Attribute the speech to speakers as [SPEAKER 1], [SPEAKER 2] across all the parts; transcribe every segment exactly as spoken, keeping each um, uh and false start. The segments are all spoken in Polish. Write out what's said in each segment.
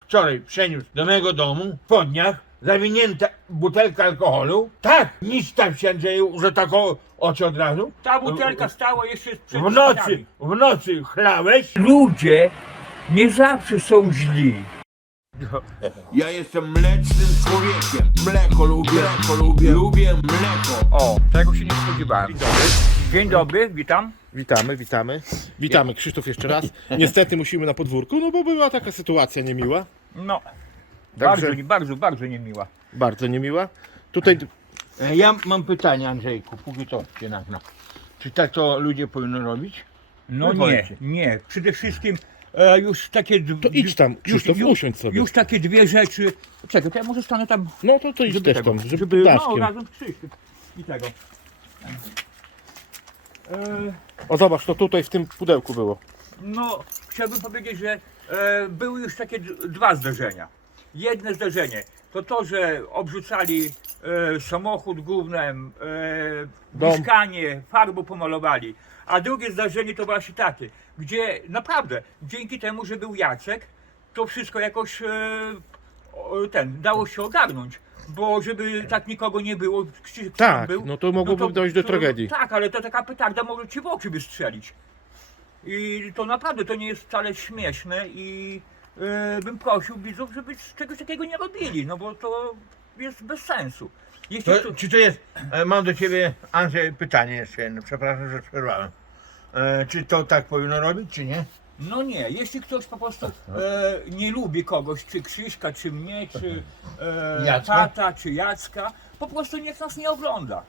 [SPEAKER 1] wczoraj przeniósł do mego domu w spodniach zawinięta butelka alkoholu. Tak, nie staw się, Andrzeju, że tak o, oczy od razu.
[SPEAKER 2] Ta butelka stała jeszcze przed
[SPEAKER 1] W nocy,
[SPEAKER 2] drzwiami.
[SPEAKER 1] w nocy chlałeś.
[SPEAKER 2] Ludzie nie zawsze są źli.
[SPEAKER 3] Ja jestem mlecznym człowiekiem. Mleko lubię, mleko lubię, lubię mleko.
[SPEAKER 2] O, tego się nie spodziewałem. Dzień dobry, witam.
[SPEAKER 4] Witamy, witamy. Witamy, Krzysztof jeszcze raz. Niestety musimy na podwórku, no bo była taka sytuacja niemiła.
[SPEAKER 2] No,
[SPEAKER 4] Także
[SPEAKER 2] bardzo, bardzo, bardzo niemiła.
[SPEAKER 4] bardzo niemiła. Tutaj
[SPEAKER 1] E, Ja mam pytanie, Andrzejku, póki to się nagna. Czy tak to ludzie powinno robić?
[SPEAKER 2] No
[SPEAKER 1] No
[SPEAKER 2] nie,
[SPEAKER 1] powiedzcie.
[SPEAKER 2] nie. Przede wszystkim e, już takie... d-
[SPEAKER 4] to idź tam, Krzysztof,
[SPEAKER 2] już,
[SPEAKER 4] usiądź sobie.
[SPEAKER 2] już takie dwie rzeczy... Czekaj, to ja może stanę tam...
[SPEAKER 4] No to, to idź też
[SPEAKER 2] tego,
[SPEAKER 4] tam, żeby,
[SPEAKER 2] żeby no,
[SPEAKER 4] daszkiem.
[SPEAKER 2] razem z Krzysztofem i tego. E,
[SPEAKER 4] O zobacz, to tutaj w tym pudełku było.
[SPEAKER 2] No, chciałbym powiedzieć, że e, były już takie d- dwa zdarzenia. Jedno zdarzenie to to, że obrzucali e, samochód gównem, e,
[SPEAKER 4] Dom.
[SPEAKER 2] mieszkanie, farbą pomalowali. A drugie zdarzenie to właśnie takie, gdzie naprawdę dzięki temu, że był Jacek, to wszystko jakoś e, o, ten, dało się ogarnąć. Bo żeby tak nikogo nie było, Krzysiek
[SPEAKER 4] Tak,
[SPEAKER 2] był,
[SPEAKER 4] no to mogłoby dojść do tragedii.
[SPEAKER 2] Tak, ale to taka petarda może ci w oczy wystrzelić. I to naprawdę to nie jest wcale śmieszne i e, bym prosił widzów, żeby czegoś takiego nie robili, no bo to jest bez sensu. Jeśli
[SPEAKER 1] To,
[SPEAKER 2] to,
[SPEAKER 1] czy to jest, e, mam do ciebie, Andrzej, pytanie jeszcze jedno, przepraszam, że przerwałem. E, czy to tak powinno robić, czy nie?
[SPEAKER 2] no nie, jeśli ktoś po prostu e, nie lubi kogoś, czy Krzyśka, czy mnie, czy e,
[SPEAKER 1] Jacka?
[SPEAKER 2] tata, czy Jacka, po prostu niech nas nie ogląda.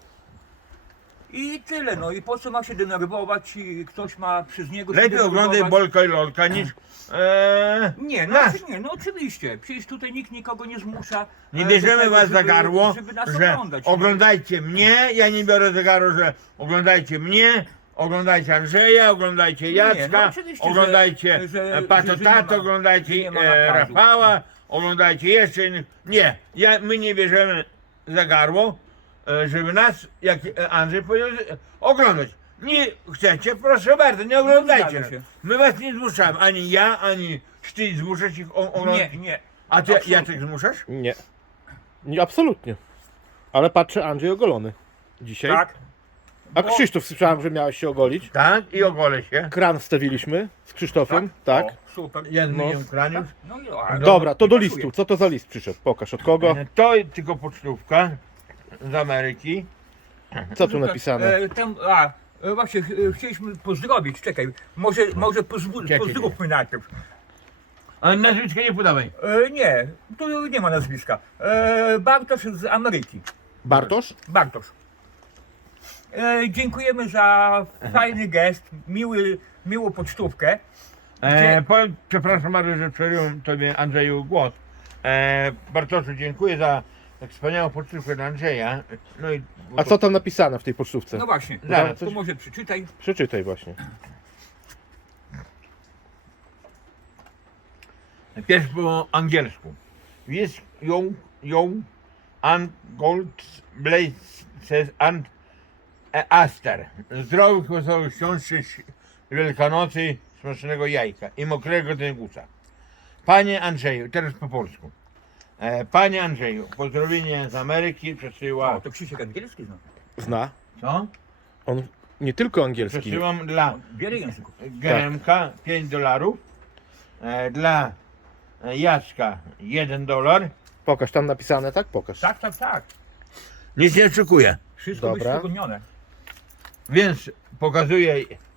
[SPEAKER 2] I tyle, no i po co ma się denerwować i ktoś ma przez niego się
[SPEAKER 1] Lepiej oglądaj
[SPEAKER 2] denerwować?
[SPEAKER 1] Bolka i Lolka niż e,
[SPEAKER 2] Nie, no,
[SPEAKER 1] nas.
[SPEAKER 2] oczy- nie, no oczywiście, przecież tutaj nikt nikogo nie zmusza.
[SPEAKER 1] Nie
[SPEAKER 2] e, do
[SPEAKER 1] bierzemy
[SPEAKER 2] tego,
[SPEAKER 1] was za
[SPEAKER 2] żeby-
[SPEAKER 1] garło,
[SPEAKER 2] żeby nas
[SPEAKER 1] że
[SPEAKER 2] oglądać. nie?
[SPEAKER 1] oglądajcie mnie, ja nie biorę za garło, że oglądajcie mnie, oglądajcie Andrzeja, oglądajcie
[SPEAKER 2] Nie,
[SPEAKER 1] Jacka,
[SPEAKER 2] no oczywiście, że-
[SPEAKER 1] oglądajcie
[SPEAKER 2] że-
[SPEAKER 1] e, Pato
[SPEAKER 2] że- że nie
[SPEAKER 1] Tato,
[SPEAKER 2] ma- że
[SPEAKER 1] oglądajcie
[SPEAKER 2] nie ma
[SPEAKER 1] e,
[SPEAKER 2] nakazu.
[SPEAKER 1] Rafała, oglądajcie jeszcze innych. Nie, ja, my nie bierzemy za garło, e, żeby nas, jak e, Andrzej powiedział, że- oglądać. Nie chcecie, proszę bardzo, nie oglądajcie.
[SPEAKER 2] zgadza
[SPEAKER 1] nas.
[SPEAKER 2] się.
[SPEAKER 1] My was nie zmuszamy, ani ja, ani ty zmuszasz ich o- oglądać.
[SPEAKER 2] Nie, nie.
[SPEAKER 1] A ty,
[SPEAKER 2] Absolutnie.
[SPEAKER 1] Jacek, zmuszasz?
[SPEAKER 4] Nie. Nie, absolutnie. Ale patrzę, Andrzej ogolony. Dzisiaj.
[SPEAKER 2] Tak.
[SPEAKER 4] A
[SPEAKER 2] Bo-
[SPEAKER 4] Krzysztof, słyszałem, że miałeś się ogolić.
[SPEAKER 1] Tak, i ogolę się.
[SPEAKER 4] Kran wstawiliśmy z Krzysztofem. Tak.
[SPEAKER 2] O, super.
[SPEAKER 1] Ja
[SPEAKER 4] No.
[SPEAKER 1] zmieniam kraniusz.
[SPEAKER 2] No, i- a,
[SPEAKER 4] Dobra, to do
[SPEAKER 2] pasuje.
[SPEAKER 4] listu. Co to za list przyszedł? Pokaż od kogo.
[SPEAKER 1] To tylko pocztówka z Ameryki.
[SPEAKER 4] Co tu napisane?
[SPEAKER 2] E, tam, a, e, właśnie, e, chcieliśmy pozdrowić, czekaj, może, może pozwól-
[SPEAKER 1] Czekaj.
[SPEAKER 2] pozdrówmy najpierw.
[SPEAKER 1] Ale nazwiska nie podawaj.
[SPEAKER 2] E, nie, tu nie ma nazwiska. E, Bartosz z Ameryki.
[SPEAKER 4] Bartosz?
[SPEAKER 2] Bartosz. E, dziękujemy za fajny gest, miły, miłą pocztówkę.
[SPEAKER 1] E, powiem, przepraszam bardzo, że przeryłem tobie, Andrzeju, głos. E, Bartoszu, dziękuję za tak wspaniałą pocztówkę dla Andrzeja. No i,
[SPEAKER 4] A co tam napisane w tej pocztówce?
[SPEAKER 2] No właśnie,
[SPEAKER 1] Zaraz,
[SPEAKER 2] to
[SPEAKER 4] coś-
[SPEAKER 2] może przeczytaj.
[SPEAKER 4] Przeczytaj właśnie.
[SPEAKER 1] Pierwszy po angielsku. Jest ją, ją, and gold blazes and e, aster. Zdrowych, wesołych świąt, szczęś- Wielkanocy, smacznego jajka i mokrego dęgusa. Panie Andrzeju, teraz po polsku. E, Panie Andrzeju, pozdrowienie z Ameryki przesyła...
[SPEAKER 2] O, to Krzysiek angielski zna.
[SPEAKER 4] Zna.
[SPEAKER 1] Co?
[SPEAKER 4] On nie tylko angielski.
[SPEAKER 1] Przesyłam dla
[SPEAKER 2] Wiele języków.
[SPEAKER 1] Geremka pięć dolarów, e, dla e, Jacka jeden dolar.
[SPEAKER 4] Pokaż tam napisane, tak? Pokaż.
[SPEAKER 2] Tak, tak, tak.
[SPEAKER 1] Nic nie oczekuję.
[SPEAKER 2] Wszystko
[SPEAKER 4] Dobra.
[SPEAKER 2] wyszczególnione.
[SPEAKER 1] Więc pokazuję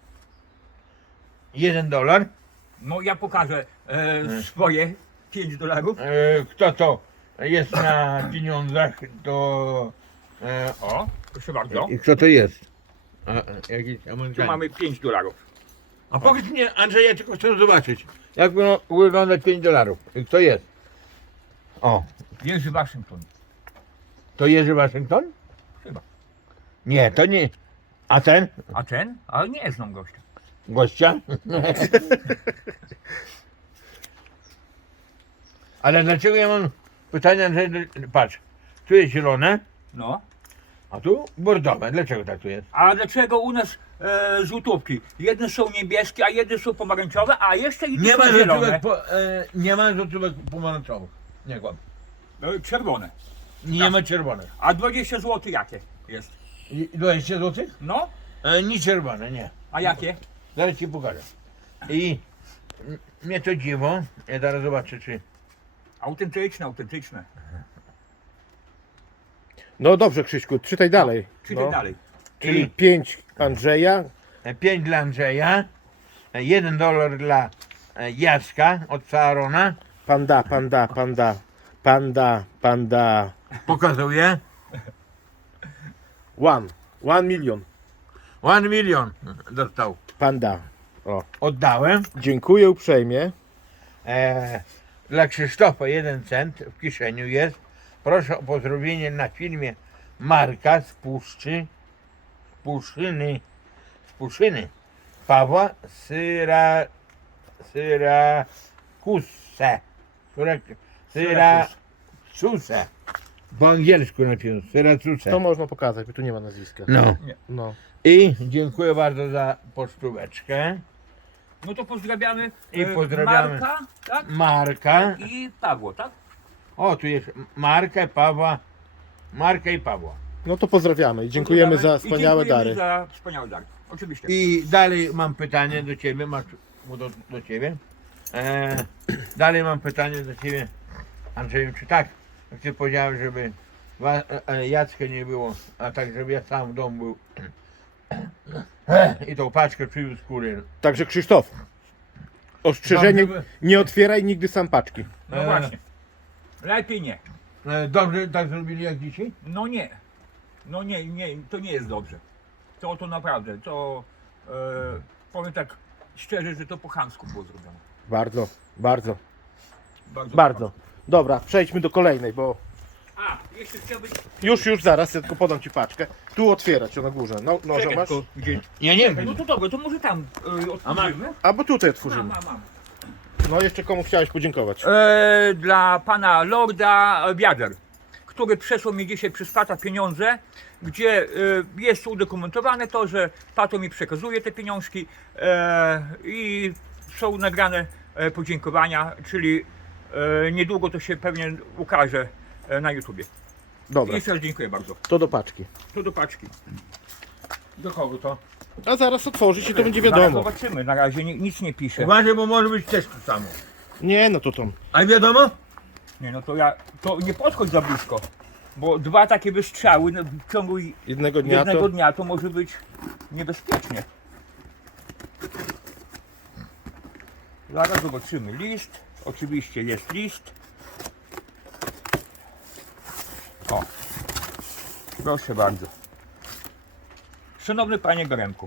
[SPEAKER 1] jeden dolar.
[SPEAKER 2] No ja pokażę e, swoje pięć dolarów.
[SPEAKER 1] E, kto to jest na pieniądzach, to... E,
[SPEAKER 2] O, proszę bardzo.
[SPEAKER 1] I kto to jest? A, e, jakiś
[SPEAKER 2] Tu
[SPEAKER 1] Amerykanin.
[SPEAKER 2] mamy pięć dolarów.
[SPEAKER 1] A powiedz mnie, Andrzej, ja tylko chcę zobaczyć, jak no, wygląda pięć dolarów. I kto jest? O,
[SPEAKER 2] Jerzy Waszyngton.
[SPEAKER 1] to Jerzy Waszyngton?
[SPEAKER 2] Chyba.
[SPEAKER 1] Nie, to nie. A ten?
[SPEAKER 2] A ten? Ale nie znam gościa.
[SPEAKER 1] Gościa? Ale dlaczego ja mam pytanie, Andrzej, patrz, tu jest zielone,
[SPEAKER 2] No.
[SPEAKER 1] A tu bordowe. Dlaczego tak tu jest?
[SPEAKER 2] A dlaczego u nas e, żółtówki? Jedne są niebieskie, a jedne są pomarańczowe, a jeszcze inne
[SPEAKER 1] Nie
[SPEAKER 2] są
[SPEAKER 1] ma
[SPEAKER 2] zielone.
[SPEAKER 1] złotówek, po, e, nie ma złotówek pomarańczowych. Nie kłam.
[SPEAKER 2] E, czerwone.
[SPEAKER 1] Nie ma czerwonych.
[SPEAKER 2] A dwadzieścia złotych jakie jest?
[SPEAKER 1] I- dwadzieścia złotych?
[SPEAKER 2] No,
[SPEAKER 1] E, nie czerwone, nie.
[SPEAKER 2] a jakie?
[SPEAKER 1] Zaraz ci pokażę. I m- mnie to dziwo. Ja teraz zobaczę, czy...
[SPEAKER 2] Autentyczne, autentyczne.
[SPEAKER 4] No dobrze, Krzyśku, czytaj dalej.
[SPEAKER 2] Czytaj
[SPEAKER 4] No.
[SPEAKER 2] dalej.
[SPEAKER 4] Czyli
[SPEAKER 1] I
[SPEAKER 4] pięć Andrzeja,
[SPEAKER 1] pięć dla Andrzeja, e, jeden dolar dla e, Jacka od Saarona.
[SPEAKER 4] panda, panda, panda, panda, panda,
[SPEAKER 1] Pokazuję.
[SPEAKER 4] one, one milion,
[SPEAKER 1] One milion dostał.
[SPEAKER 4] panda. O,
[SPEAKER 1] Oddałem.
[SPEAKER 4] dziękuję uprzejmie.
[SPEAKER 1] E, dla Krzysztofa jeden cent w kieszeniu jest. Proszę o pozdrowienie na filmie Marka z Puszczy, z Puszyny, z Puszyny Pawła Syra, Syrakuse. Syrak, Syracuse. Po angielsku napisano Syracuse.
[SPEAKER 4] To można pokazać, bo tu nie ma nazwiska.
[SPEAKER 1] No.
[SPEAKER 4] No.
[SPEAKER 1] I dziękuję bardzo za pocztóweczkę.
[SPEAKER 2] No to pozdrawiamy
[SPEAKER 1] I
[SPEAKER 2] e,
[SPEAKER 1] pozdrawiamy.
[SPEAKER 2] Marka, tak?
[SPEAKER 1] Marka.
[SPEAKER 2] I Pawło, tak?
[SPEAKER 1] O, tu jest Marka, Pawła. Marka i Pawła.
[SPEAKER 4] No to pozdrawiamy i dziękujemy za
[SPEAKER 2] I
[SPEAKER 4] wspaniałe
[SPEAKER 2] dziękujemy
[SPEAKER 4] dary.
[SPEAKER 2] za wspaniałe dary. Oczywiście.
[SPEAKER 1] I dalej mam pytanie do ciebie, masz bo do, do ciebie. E, dalej mam pytanie do ciebie, Andrzeju, czy tak? Jak ty powiedziałeś, żeby wa, e, e, Jacka nie było, a tak żeby ja sam w domu był. I tą paczkę przywiózł kurier.
[SPEAKER 4] Także Krzysztof, ostrzeżenie,
[SPEAKER 1] Dobrze,
[SPEAKER 4] nie otwieraj nigdy sam paczki.
[SPEAKER 2] No
[SPEAKER 1] e,
[SPEAKER 2] właśnie. Lepiej nie.
[SPEAKER 1] E, dobrze tak zrobili jak dzisiaj?
[SPEAKER 2] No nie. No nie, nie, to nie jest dobrze. To to naprawdę, to e, powiem tak szczerze, że to po chamsku było zrobione.
[SPEAKER 4] Bardzo, bardzo,
[SPEAKER 2] Bardzo.
[SPEAKER 4] bardzo. Dobra, przejdźmy do kolejnej, bo
[SPEAKER 2] A, jeszcze chciałbyś...
[SPEAKER 4] już, już zaraz, ja tylko podam ci paczkę. Tu otwierać, o na górze. No, noże
[SPEAKER 2] Czekaj,
[SPEAKER 4] masz?
[SPEAKER 2] tylko gdzie...
[SPEAKER 1] Ja nie
[SPEAKER 2] Czekaj, no
[SPEAKER 1] wiem.
[SPEAKER 2] to dobra, to może tam e, otworzymy.
[SPEAKER 4] Albo tutaj
[SPEAKER 2] Mam,
[SPEAKER 4] otworzymy.
[SPEAKER 2] mam, mam.
[SPEAKER 4] No jeszcze komu chciałeś podziękować?
[SPEAKER 2] E, dla pana Lorda Biader, który przesłał mi dzisiaj przez Pata pieniądze, gdzie e, jest udokumentowane to, że Pato mi przekazuje te pieniążki e, i są nagrane e, podziękowania, czyli e, niedługo to się pewnie ukaże e, na YouTubie.
[SPEAKER 4] Dobra,
[SPEAKER 2] Jeszcze raz dziękuję bardzo.
[SPEAKER 4] to do paczki.
[SPEAKER 2] To do paczki.
[SPEAKER 1] Do kogo to?
[SPEAKER 4] A zaraz otworzyć i to będzie
[SPEAKER 2] Zaraz
[SPEAKER 4] wiadomo.
[SPEAKER 2] zobaczymy, na razie ni- nic nie pisze.
[SPEAKER 1] Uważaj, bo może być też to samo.
[SPEAKER 4] Nie, no to tam.
[SPEAKER 1] A wiadomo?
[SPEAKER 2] Nie no to ja, to nie podchodź za blisko, bo dwa takie wystrzały no, w ciągu
[SPEAKER 4] Jednego dnia
[SPEAKER 2] jednego
[SPEAKER 4] to...
[SPEAKER 2] dnia to może być niebezpiecznie. Zaraz zobaczymy. List. Oczywiście jest list. O. Proszę bardzo. Szanowny panie Garemku.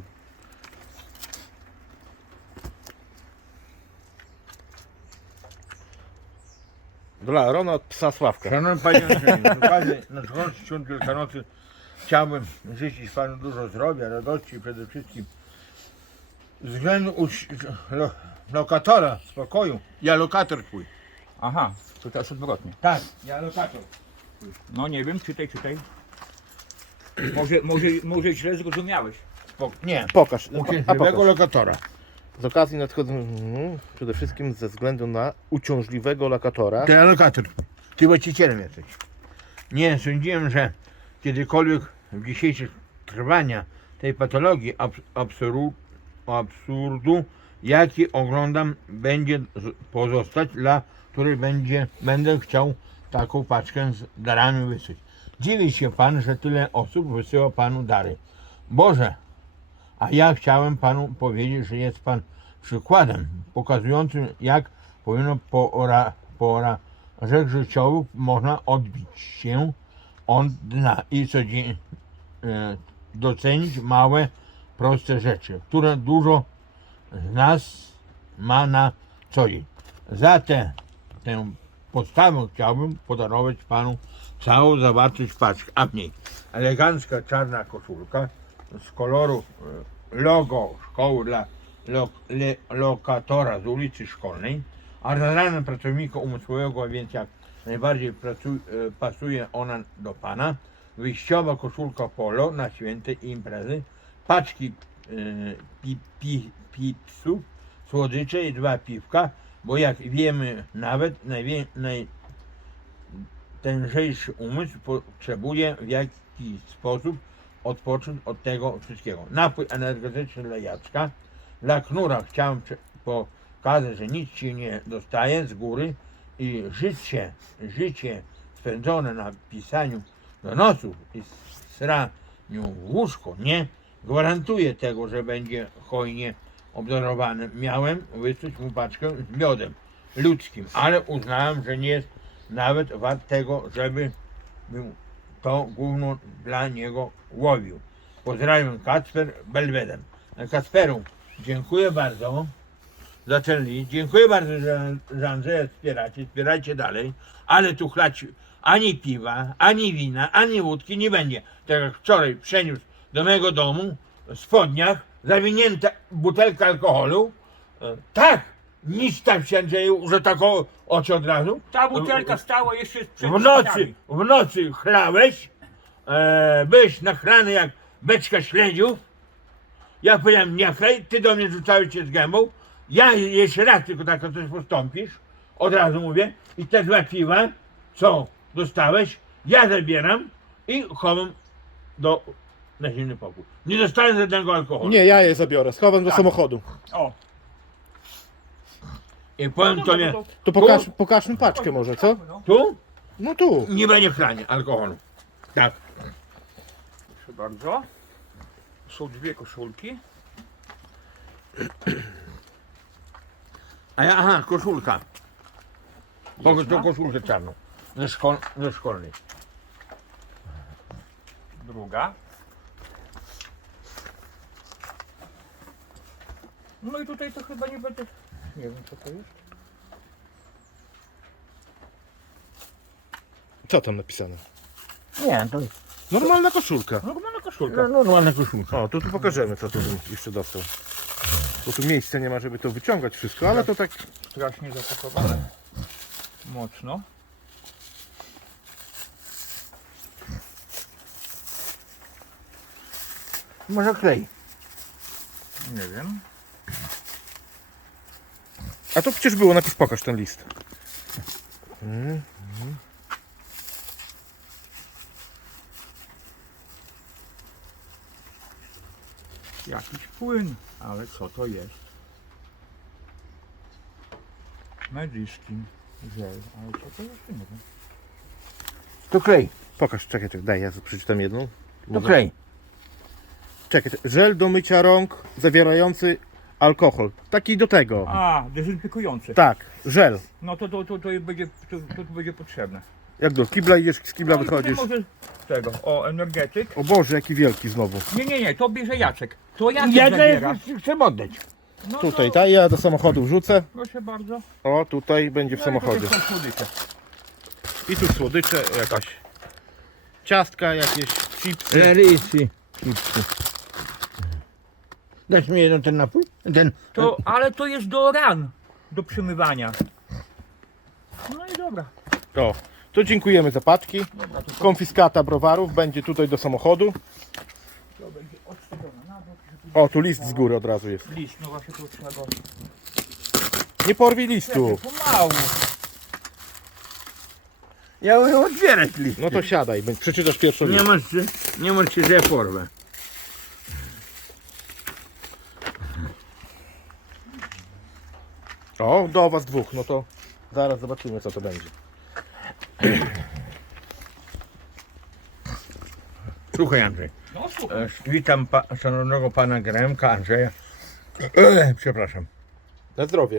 [SPEAKER 4] Dla Rona od psa Sławka.
[SPEAKER 1] Szanowny Panie Andrzeju, z okazji nadchodzących świąt Wielkanocy chciałbym życzyć Panu dużo zdrowia, radości i przede wszystkim względu uś- lo, lokatora, spokoju. Ja lokator twój.
[SPEAKER 2] Aha, to teraz odwrotnie.
[SPEAKER 1] Tak, ja lokator.
[SPEAKER 2] No nie wiem, czytaj, czytaj. Może, może, może źle zrozumiałeś.
[SPEAKER 1] Spok- nie,
[SPEAKER 4] Pokaż, a
[SPEAKER 1] uczciwego
[SPEAKER 4] pokaż.
[SPEAKER 1] lokatora.
[SPEAKER 4] Z okazji nadchodzą, mhm, przede wszystkim ze względu na uciążliwego lokatora.
[SPEAKER 1] To ja lokator. Ty właścicielem jesteś. Nie sądziłem, że kiedykolwiek w dzisiejszych trwania tej patologii abs- absurdu, absurdu, jaki oglądam, będzie z- pozostać, dla której będzie, będę chciał taką paczkę z darami wysłać. Dziwi się Pan, że tyle osób wysyła Panu dary. Boże, a ja chciałem Panu powiedzieć, że jest Pan przykładem pokazującym, jak powinno po, ra, po ra, rzecz życiowych można odbić się od dna i codziennie e, docenić małe, proste rzeczy, które dużo z nas ma na co dzień. Za tę, tę podstawę chciałbym podarować Panu całą zawartość paczki, a w niej elegancka czarna koszulka z koloru e, logo szkoły dla lo, le, lokatora z ulicy Szkolnej, artyzanatem pracownika umysłowego, a więc jak najbardziej pracuj, e, pasuje ona do Pana. wyjściowa koszulka polo na święte imprezy, paczki yy, pi, pi, pipsów, słodycze i dwa piwka, bo jak wiemy nawet najwie, najtężejszy umysł potrzebuje w jakiś sposób odpocząć od tego wszystkiego. Napój energetyczny dla Jacka. Dla Knura chciałem pokazać, że nic się nie dostaje z góry i życie, życie spędzone na pisaniu donosów i sraniu w łóżko nie gwarantuje tego, że będzie hojnie obdarowany. Miałem wysłać mu paczkę z miodem ludzkim, ale uznałem, że nie jest nawet wart tego, żeby był to gówno dla niego łowił. Pozdrawiam, Kacper Belwedem. Kacperu, dziękuję bardzo za ten list. Dziękuję bardzo, że, że Andrzeja wspieracie. Wspierajcie dalej, ale tu chlać ani piwa, ani wina, ani wódki nie będzie. Tak jak wczoraj przeniósł do mego domu w spodniach zawinięta butelka alkoholu. E, Tak, nic tam się Andrzeju, że tak o- oczy od razu.
[SPEAKER 2] Ta butelka stała jeszcze przed
[SPEAKER 1] W nocy,
[SPEAKER 2] drzwiami.
[SPEAKER 1] w nocy chlałeś, e, byłeś nachlany jak beczka śledziów. Ja powiedziałem, nie chlej, ty do mnie rzucałeś się z gębą. Ja jeszcze raz tylko tak coś postąpisz, od razu mówię, i te dwa piwa, co dostałeś, ja zabieram i chowam do, na zimny pokój. Nie dostałem żadnego alkoholu.
[SPEAKER 4] Nie, ja je zabiorę, schowam do
[SPEAKER 2] Tak.
[SPEAKER 4] samochodu.
[SPEAKER 2] O,
[SPEAKER 1] I powiem
[SPEAKER 2] no
[SPEAKER 1] tobie,
[SPEAKER 2] dobra, to-
[SPEAKER 4] To pokaż, pokażmy paczkę może, co?
[SPEAKER 2] no.
[SPEAKER 1] tu
[SPEAKER 4] No tu.
[SPEAKER 1] nie będzie chlania alkoholu. Tak.
[SPEAKER 2] Proszę bardzo. Są dwie koszulki.
[SPEAKER 1] A ja, aha, koszulka. Pokaż
[SPEAKER 2] Jedna.
[SPEAKER 1] tą koszulkę czarną. Ze, szkol, ze szkolnej.
[SPEAKER 2] Druga. No i tutaj to chyba nie będzie... Nie wiem co to jest.
[SPEAKER 4] Co tam napisane?
[SPEAKER 1] Nie, to jest
[SPEAKER 4] Normalna koszulka.
[SPEAKER 2] Normalna koszulka.
[SPEAKER 1] normalna koszulka.
[SPEAKER 4] O, to tu pokażemy, co tu bym jeszcze dostał. Bo tu miejsca nie ma, żeby to wyciągać wszystko, ale to tak...
[SPEAKER 2] Strasznie zapakowane. Mocno.
[SPEAKER 1] Może klej.
[SPEAKER 2] Nie wiem.
[SPEAKER 4] A to przecież było napis, pokaż ten list. Mm.
[SPEAKER 2] Jakiś płyn. Ale co to jest? Mediskin. Żel. Ale co to jest? Nie wiem.
[SPEAKER 1] To klej.
[SPEAKER 4] Pokaż, czekaj, czekaj, daj, ja przeczytam jedną.
[SPEAKER 1] To
[SPEAKER 4] Może-
[SPEAKER 1] klej.
[SPEAKER 4] Czekaj, czekaj, żel do mycia rąk zawierający alkohol. Taki do tego.
[SPEAKER 2] A, dezynfekujący.
[SPEAKER 4] Tak, żel.
[SPEAKER 2] No to to, to, to będzie to, to będzie potrzebne.
[SPEAKER 4] Jak do kibla idziesz, z kibla
[SPEAKER 2] No i tutaj
[SPEAKER 4] wychodzisz.
[SPEAKER 2] może tego, o energetyk.
[SPEAKER 4] O Boże, jaki wielki znowu.
[SPEAKER 2] Nie, nie, nie, to bierze Jacek. To Jacek
[SPEAKER 1] Ja
[SPEAKER 2] zabiera.
[SPEAKER 1] też chcę oddać.
[SPEAKER 2] No
[SPEAKER 4] Tutaj,
[SPEAKER 2] to,
[SPEAKER 4] tak, ja do samochodu wrzucę.
[SPEAKER 2] proszę bardzo.
[SPEAKER 4] O, tutaj będzie w
[SPEAKER 2] No i
[SPEAKER 4] samochodzie.
[SPEAKER 2] tutaj są słodycze.
[SPEAKER 4] I tu słodycze, jakaś ciastka, jakieś chipsy.
[SPEAKER 1] Rysy. Dasz mi jeden ten napój? Ten.
[SPEAKER 2] To, ale to jest do ran, do przymywania. No i dobra.
[SPEAKER 4] O, to dziękujemy za paczki.
[SPEAKER 2] Dobra, to,
[SPEAKER 4] Konfiskata browarów będzie tutaj do samochodu.
[SPEAKER 2] to będzie odstawione na bok, żeby...
[SPEAKER 4] O, tu list z góry od razu jest.
[SPEAKER 2] List, no właśnie to trzeba go...
[SPEAKER 4] Nie porwij listu.
[SPEAKER 2] Pomału.
[SPEAKER 1] Ja umiem otwierać list.
[SPEAKER 4] No to siadaj, bądź- przeczytasz pierwszy
[SPEAKER 1] Nie
[SPEAKER 4] list.
[SPEAKER 1] masz, nie masz się, że ja porwę.
[SPEAKER 4] O, do was dwóch, no to zaraz zobaczymy, co to będzie.
[SPEAKER 1] Słuchaj, Andrzej.
[SPEAKER 2] No słuchaj.
[SPEAKER 1] E, Witam pa, szanownego pana Gremka, Andrzeja. E, przepraszam.
[SPEAKER 4] Na zdrowie.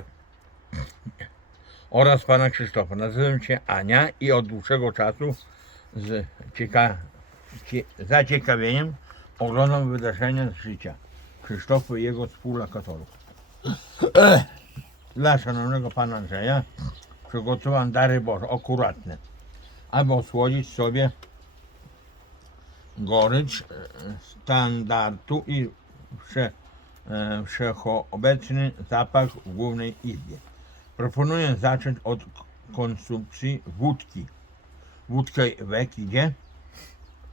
[SPEAKER 1] Oraz pana Krzysztofa. Nazywam się Ania i od dłuższego czasu z cieka cie zaciekawieniem oglądam wydarzenia z życia Krzysztofa i jego współlokatorów. Dla szanownego pana Andrzeja przygotowałem dary Boże, akuratne, aby osłodzić sobie gorycz e, standardu i wsze, e, wszechobecny zapach w głównej izbie. Proponuję zacząć od k- konsumpcji wódki. Wódkę w ekidzie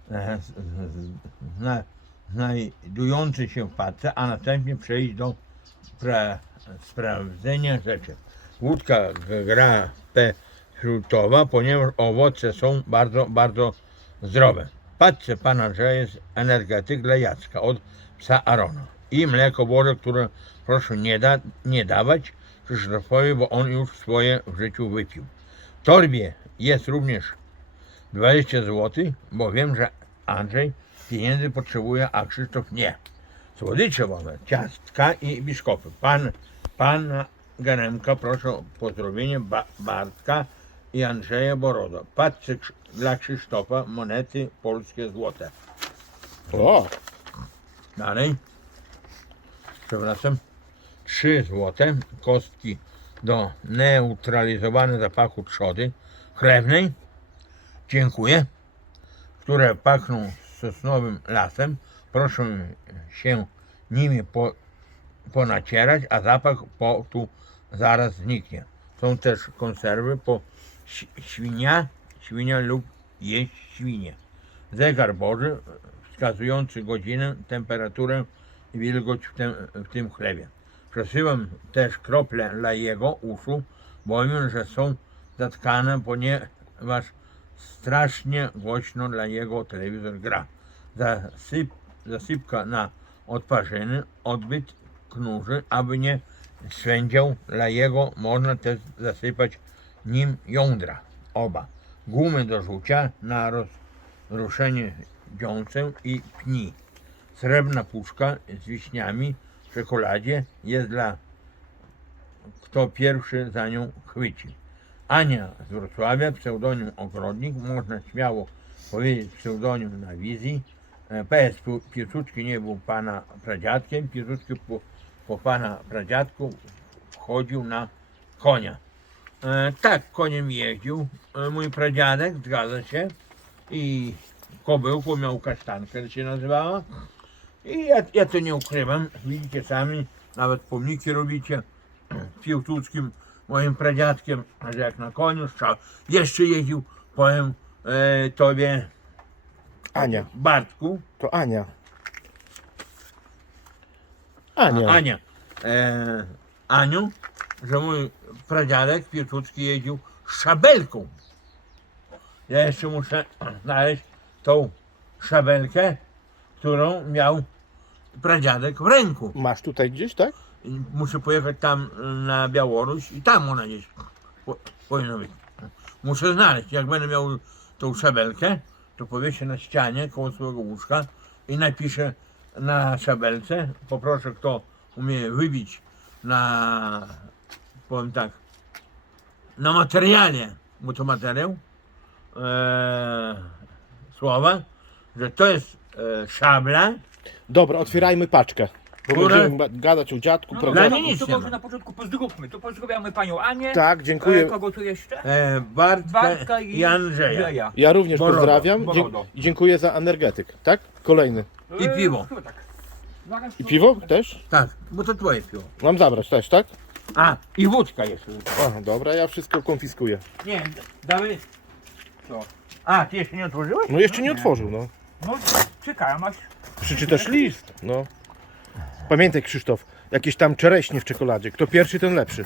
[SPEAKER 1] e, z- z- zna, znajdujący się w paczce, a następnie przejść do pra, sprawdzenia rzeczy. Wódka gra P-śrutowa, ponieważ owoce są bardzo, bardzo zdrowe. W paczce pana Andrzeja jest energetyk dla Jacka od psa Arona i mleko Boże, które proszę nie, da, nie dawać Krzysztofowi, bo on już swoje w życiu wypił. W torbie jest również dwadzieścia złotych, bo wiem, że Andrzej pieniędzy potrzebuje, a Krzysztof nie. Słodycze mamy, ciastka i biszkopy. Pan, pana Geremka proszę o pozdrowienie ba Bartka i Andrzeja Borodo. Patrzcie dla Krzysztofa monety polskie złote.
[SPEAKER 4] O,
[SPEAKER 1] Dalej. Przepraszam. trzy złote kostki do neutralizowania zapachu trzody chlewnej. Dziękuję. Które pachną sosnowym lasem. Proszę się nimi po, ponacierać, a zapach po tu zaraz zniknie. Są też konserwy po ś- świnia, świnia lub jeść świnie. Zegar Boży wskazujący godzinę, temperaturę i wilgoć w tym, w tym chlebie. Przesyłam też krople dla jego uszu, bo wiem, że są zatkane, ponieważ strasznie głośno dla jego telewizor gra. Zasyp, zasypka na odparzyny, odbyt knurzy, aby nie swędział dla jego, można też zasypać nim jądra. Oba. Gumy do rzucia na rozruszenie dziąseł i pni. Srebrna puszka z wiśniami w czekoladzie jest dla kto pierwszy za nią chwyci. Ania z Wrocławia, pseudonim Ogrodnik, można śmiało powiedzieć pseudonim na wizji. E, P S Piłsudski nie był pana pradziadkiem, Piłsudski po, po pana pradziadku wchodził na konia. E, tak, koniem jeździł e, mój pradziadek, zgadza się. I kobyłką miał kasztankę, to się nazywała. I ja, ja to nie ukrywam, widzicie sami, nawet pomniki robicie Piłsudskim, moim pradziadkiem, że jak na koniu strzał. Jeszcze jeździł, powiem e, tobie,
[SPEAKER 4] Ania.
[SPEAKER 1] Bartku,
[SPEAKER 4] To Ania. Ania.
[SPEAKER 1] Ania, e, Aniu, że mój pradziadek Piłsudski jeździł szabelką. Ja jeszcze muszę znaleźć tą szabelkę, którą miał pradziadek w ręku.
[SPEAKER 4] Masz tutaj gdzieś, tak?
[SPEAKER 1] I muszę pojechać tam na Białoruś i tam ona gdzieś po, powinna być. Muszę znaleźć. Jak będę miał tą szabelkę, to powieszę na ścianie koło swojego łóżka i napiszę na szabelce. Poproszę, kto umie wybić na, powiem tak, na materiale, bo to materiał, e, słowa, że to jest e, szabla.
[SPEAKER 4] Dobra, otwierajmy paczkę. Bo
[SPEAKER 1] Które?
[SPEAKER 4] będziemy ba- gadać o dziadku,
[SPEAKER 2] No,
[SPEAKER 4] prawda?
[SPEAKER 1] dla
[SPEAKER 2] to,
[SPEAKER 1] mnie nic
[SPEAKER 2] to
[SPEAKER 1] nie
[SPEAKER 2] może
[SPEAKER 1] ma.
[SPEAKER 2] na początku pozdrówmy. To pozdrowiamy panią Anię.
[SPEAKER 4] Tak,
[SPEAKER 2] E,
[SPEAKER 4] dziękuję.
[SPEAKER 2] kogo tu jeszcze?
[SPEAKER 1] E, Bartka,
[SPEAKER 2] Bartka
[SPEAKER 1] i Andrzeja.
[SPEAKER 2] Andrzeja.
[SPEAKER 4] Ja również
[SPEAKER 1] Borodo,
[SPEAKER 4] pozdrawiam
[SPEAKER 2] Borodo.
[SPEAKER 4] Dzie- i dziękuję za energetyk, tak? Kolejny.
[SPEAKER 1] I
[SPEAKER 2] E,
[SPEAKER 1] piwo.
[SPEAKER 2] no tak. Zaraz
[SPEAKER 4] I
[SPEAKER 2] tu-
[SPEAKER 4] piwo też?
[SPEAKER 1] Tak, bo to twoje piwo.
[SPEAKER 4] Mam zabrać też, tak?
[SPEAKER 1] A, i wódka jeszcze.
[SPEAKER 4] Aha, dobra, ja wszystko konfiskuję.
[SPEAKER 1] Nie, dawaj.
[SPEAKER 2] Co?
[SPEAKER 1] A, ty jeszcze nie otworzyłeś?
[SPEAKER 4] No jeszcze nie otworzył, no.
[SPEAKER 2] No czekaj, masz.
[SPEAKER 4] Przeczytasz list, no. Pamiętaj, Krzysztof, jakieś tam czereśnie w czekoladzie. Kto pierwszy, ten lepszy.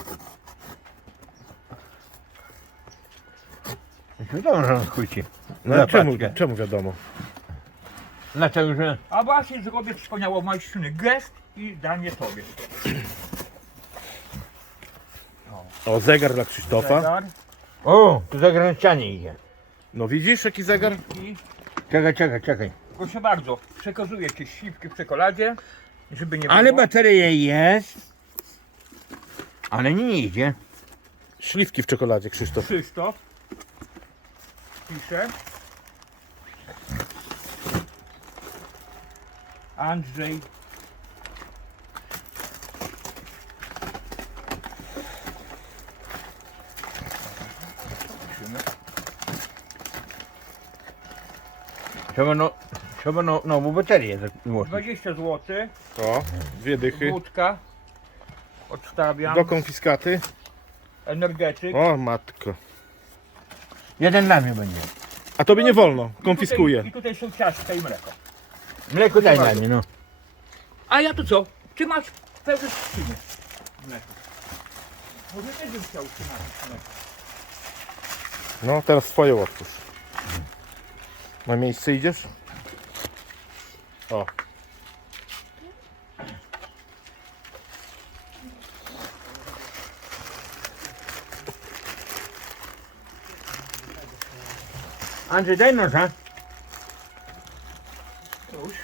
[SPEAKER 1] Wiadomo, że on chwyci.
[SPEAKER 4] No
[SPEAKER 1] Na
[SPEAKER 4] czemu,
[SPEAKER 1] paczkę.
[SPEAKER 4] czemu wiadomo?
[SPEAKER 1] Dlatego, że
[SPEAKER 2] A właśnie zrobię wspaniałą majszczyny gest i danie tobie.
[SPEAKER 4] O, zegar dla Krzysztofa.
[SPEAKER 2] Zegar
[SPEAKER 1] o, tu zagraniczanie idzie.
[SPEAKER 4] No widzisz, jaki zegar?
[SPEAKER 2] i
[SPEAKER 1] Czekaj, czekaj, czekaj.
[SPEAKER 2] proszę bardzo, przekazuję ci śliwki w czekoladzie, żeby nie
[SPEAKER 1] Ale
[SPEAKER 2] było.
[SPEAKER 1] bateria jest. Ale nie idzie.
[SPEAKER 4] Śliwki w czekoladzie, Krzysztof.
[SPEAKER 2] Krzysztof pisze. Andrzej.
[SPEAKER 1] Trzeba, no, trzeba no, nową baterię włożyć.
[SPEAKER 2] dwadzieścia złotych,
[SPEAKER 4] O, dwie dychy.
[SPEAKER 2] wódka. Odstawiam.
[SPEAKER 4] Do konfiskaty.
[SPEAKER 2] Energetyk.
[SPEAKER 4] O, matko.
[SPEAKER 1] Jeden dla mnie będzie.
[SPEAKER 4] A tobie nie wolno,
[SPEAKER 2] I tutaj,
[SPEAKER 4] konfiskuje.
[SPEAKER 2] I tutaj są ciastka i mleko.
[SPEAKER 1] Mleko daj na mnie, no.
[SPEAKER 2] A ja to co? Ty masz pełne skrzynię. Mleko. Może też bym chciał trzymać mleko.
[SPEAKER 4] No, teraz swoje otwórz. Na miejsce idziesz? O.
[SPEAKER 1] Andrzej, daj noża.
[SPEAKER 2] Już.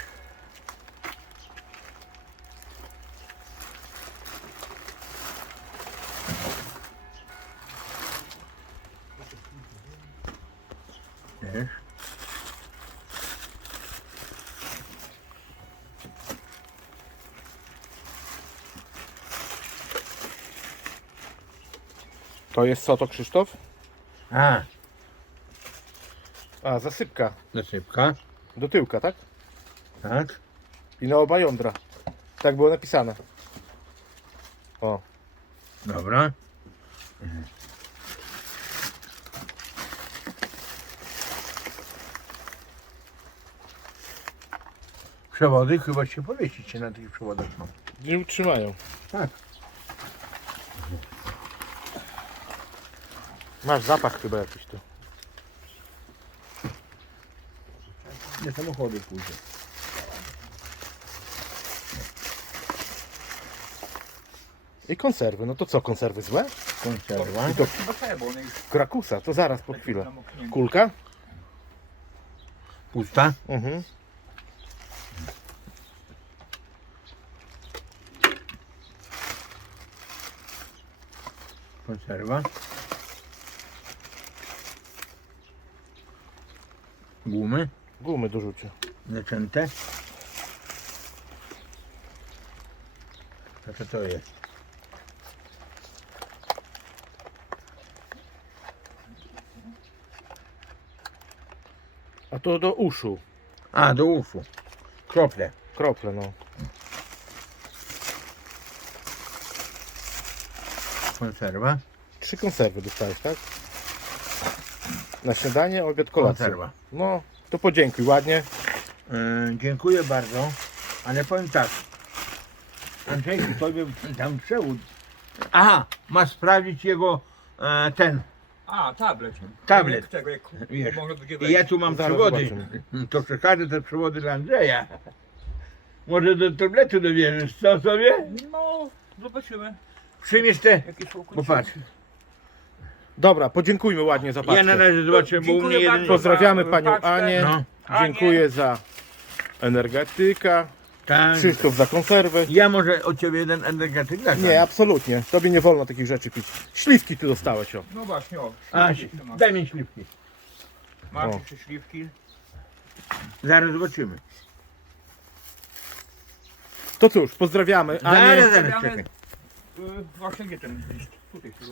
[SPEAKER 1] Wiesz?
[SPEAKER 4] To jest co to, Krzysztof?
[SPEAKER 1] A,
[SPEAKER 4] A, zasypka.
[SPEAKER 1] zasypka.
[SPEAKER 4] Do tyłka, tak?
[SPEAKER 1] Tak.
[SPEAKER 4] I na oba jądra. Tak było napisane. O.
[SPEAKER 1] Dobra. Przewody chyba się powiesić się na tych przewodach. No.
[SPEAKER 4] Nie utrzymają.
[SPEAKER 1] Tak.
[SPEAKER 4] Masz zapach chyba jakiś tu.
[SPEAKER 1] Nie samochody pójdzie.
[SPEAKER 4] I konserwy. No to co, konserwy złe?
[SPEAKER 1] Konserwa.
[SPEAKER 4] I to
[SPEAKER 2] Chyba trzeba, bo one już
[SPEAKER 4] krakusa, to zaraz po chwilę.
[SPEAKER 2] namoknięte.
[SPEAKER 4] Kulka?
[SPEAKER 1] Pusta.
[SPEAKER 4] Mhm.
[SPEAKER 1] Konserwa. Gumy
[SPEAKER 4] Gumy do rzucia.
[SPEAKER 1] zaczęte. A co to jest?
[SPEAKER 4] A to do uszu.
[SPEAKER 1] A, do uszu. Krople.
[SPEAKER 4] Krople, no.
[SPEAKER 1] Konserwa.
[SPEAKER 4] Trzy konserwy dostałeś, tak? Na śniadanie, obiad, kolację.
[SPEAKER 1] Konserwa.
[SPEAKER 4] No, to podziękuj ładnie.
[SPEAKER 1] Yy, dziękuję bardzo, ale powiem tak. Andrzejku, tobie tam przewód. Aha, masz sprawdzić jego e, ten.
[SPEAKER 2] A, tablet.
[SPEAKER 1] Tablet.
[SPEAKER 2] Jak Tego, jak
[SPEAKER 1] Wiesz,
[SPEAKER 2] może będzie
[SPEAKER 1] I ja tu mam
[SPEAKER 4] Zaraz
[SPEAKER 1] przewody.
[SPEAKER 4] zobaczymy.
[SPEAKER 1] To przekażę te przewody dla Andrzeja. Może do tabletu dobierzesz, co sobie?
[SPEAKER 2] No, zobaczymy.
[SPEAKER 1] Przyjmiesz te.
[SPEAKER 2] Jakie są
[SPEAKER 1] Popatrz.
[SPEAKER 4] Dobra, podziękujmy ładnie za paczkę.
[SPEAKER 1] Ja na razie zobaczę, bo u mnie
[SPEAKER 2] Dziękuję
[SPEAKER 1] jeden...
[SPEAKER 2] bardzo.
[SPEAKER 4] Pozdrawiamy
[SPEAKER 2] za
[SPEAKER 4] panią
[SPEAKER 2] paczkę.
[SPEAKER 4] Anię.
[SPEAKER 1] No,
[SPEAKER 2] Anię.
[SPEAKER 4] Dziękuję za energetyka.
[SPEAKER 1] tak.
[SPEAKER 4] Krzysztof za konserwy.
[SPEAKER 1] Ja może od ciebie jeden energetyk dać.
[SPEAKER 4] Nie, absolutnie. Tobie nie wolno takich rzeczy pić. Śliwki ty dostałeś, o.
[SPEAKER 2] No właśnie, o.
[SPEAKER 1] A,
[SPEAKER 2] śliwki jeszcze masz.
[SPEAKER 1] daj mi śliwki.
[SPEAKER 2] Masz
[SPEAKER 4] O.
[SPEAKER 2] jeszcze śliwki.
[SPEAKER 1] Zaraz zobaczymy.
[SPEAKER 4] To cóż, pozdrawiamy
[SPEAKER 1] Zaraz,
[SPEAKER 4] Anię.
[SPEAKER 1] zaraz,
[SPEAKER 2] Pozdrawiamy.
[SPEAKER 1] czekaj.
[SPEAKER 2] Y, właśnie gdzie ten list? Tutaj chyba.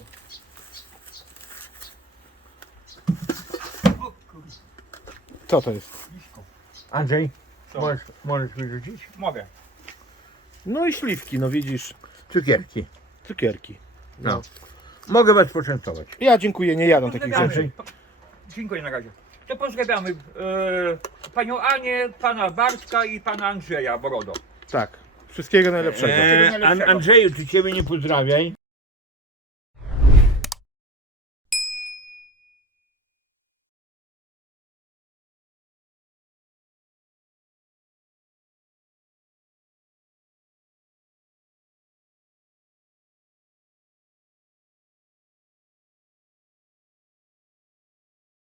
[SPEAKER 2] O kurde,
[SPEAKER 4] Co to jest?
[SPEAKER 2] blisko.
[SPEAKER 1] Andrzej,
[SPEAKER 2] Co?
[SPEAKER 1] możesz, możesz wyrzucić?
[SPEAKER 2] Mogę.
[SPEAKER 4] No i śliwki, no widzisz.
[SPEAKER 1] Cukierki.
[SPEAKER 4] Cukierki.
[SPEAKER 1] No. Mogę was poczęstować.
[SPEAKER 4] Ja dziękuję, nie jadam takich
[SPEAKER 2] Pozdrawiamy.
[SPEAKER 4] rzeczy.
[SPEAKER 2] Po- Dziękuję na razie. To pozdrawiamy e, panią Anię, pana Bartka i pana Andrzeja Borodo.
[SPEAKER 4] Tak. Wszystkiego najlepszego.
[SPEAKER 1] E, An- Andrzeju, ty ciebie nie pozdrawiaj.